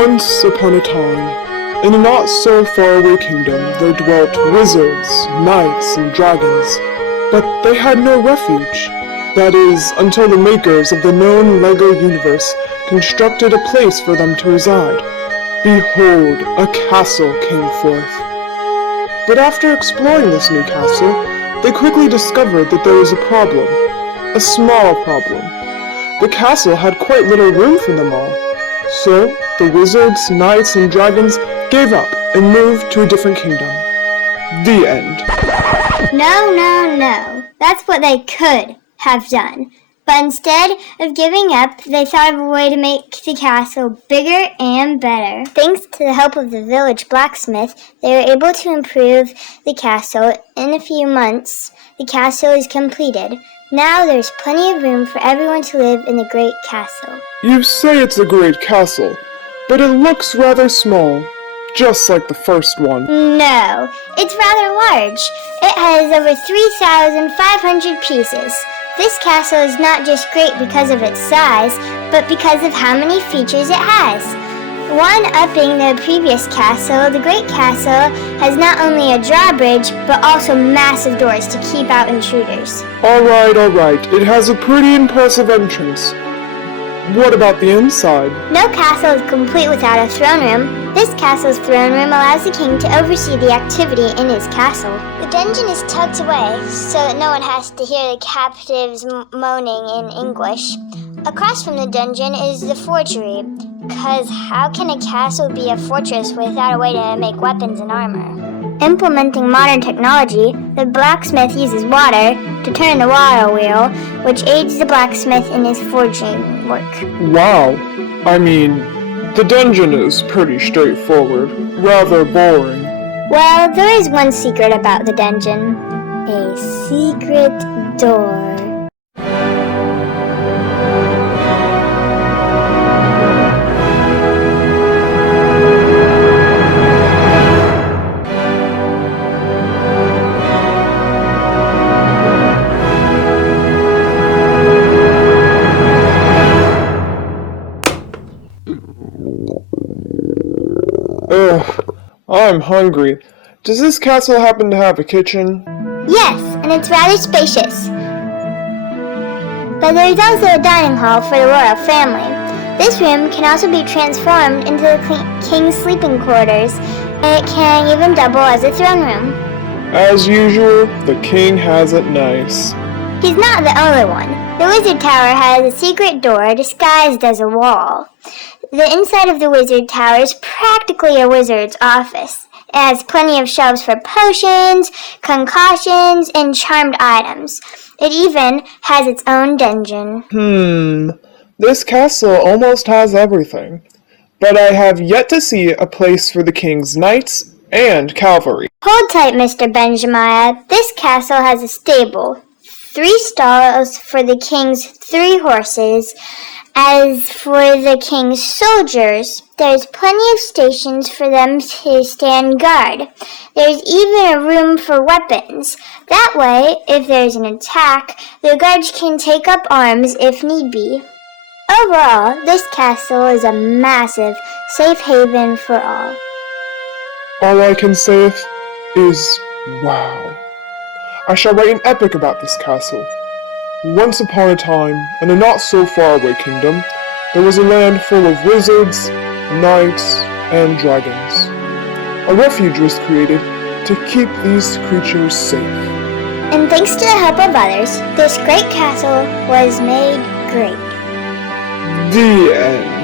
Once upon a time, in a not-so-far-away kingdom, there dwelt wizards, knights, and dragons, but they had no refuge. That is, until the makers of the known LEGO universe constructed a place for them to reside. Behold, a castle came forth. But after exploring this new castle, they quickly discovered that there was a problem. A small problem. The castle had quite little room for them all. So, the wizards, knights, and dragons gave up and moved to a different kingdom. The end. No. That's what they could have done. But instead of giving up, they thought of a way to make the castle bigger and better. Thanks to the help of the village blacksmith, they were able to improve the castle. In a few months, the castle is completed. Now there's plenty of room for everyone to live in the great castle. You say it's a great castle, but it looks rather small, just like the first one. No, it's rather large. It has over 3,500 pieces. This castle is not just great because of its size, but because of how many features it has. One-upping the previous castle, the Great Castle has not only a drawbridge, but also massive doors to keep out intruders. Alright, it has a pretty impressive entrance. What about the inside? No castle is complete without a throne room. This castle's throne room allows the king to oversee the activity in his castle. The dungeon is tucked away, so that no one has to hear the captives moaning in English. Across from the dungeon is the forgery, because how can a castle be a fortress without a way to make weapons and armor? Implementing modern technology, the blacksmith uses water to turn the water wheel, which aids the blacksmith in his forging work. Wow, the dungeon is pretty straightforward, rather boring. Well, there is one secret about the dungeon. A secret door. Ugh, I'm hungry. Does this castle happen to have a kitchen? Yes, and it's rather spacious. But there is also a dining hall for the royal family. This room can also be transformed into the king's sleeping quarters, and it can even double as a throne room. As usual, the king has it nice. He's not the only one. The wizard tower has a secret door disguised as a wall. The inside of the wizard tower is practically a wizard's office. It has plenty of shelves for potions, concoctions, and charmed items. It even has its own dungeon. This castle almost has everything. But I have yet to see a place for the king's knights and cavalry. Hold tight, Mr. Benjamiah. This castle has a stable, 3 stalls for the king's 3 horses. As for the king's soldiers, there's plenty of stations for them to stand guard. There's even a room for weapons. That way, if there's an attack, the guards can take up arms if need be. Overall, this castle is a massive safe haven for all. All I can say is, wow. I shall write an epic about this castle. Once upon a time, in a not-so-far-away kingdom, there was a land full of wizards, knights, and dragons. A refuge was created to keep these creatures safe. And thanks to the help of others, this great castle was made great. The end.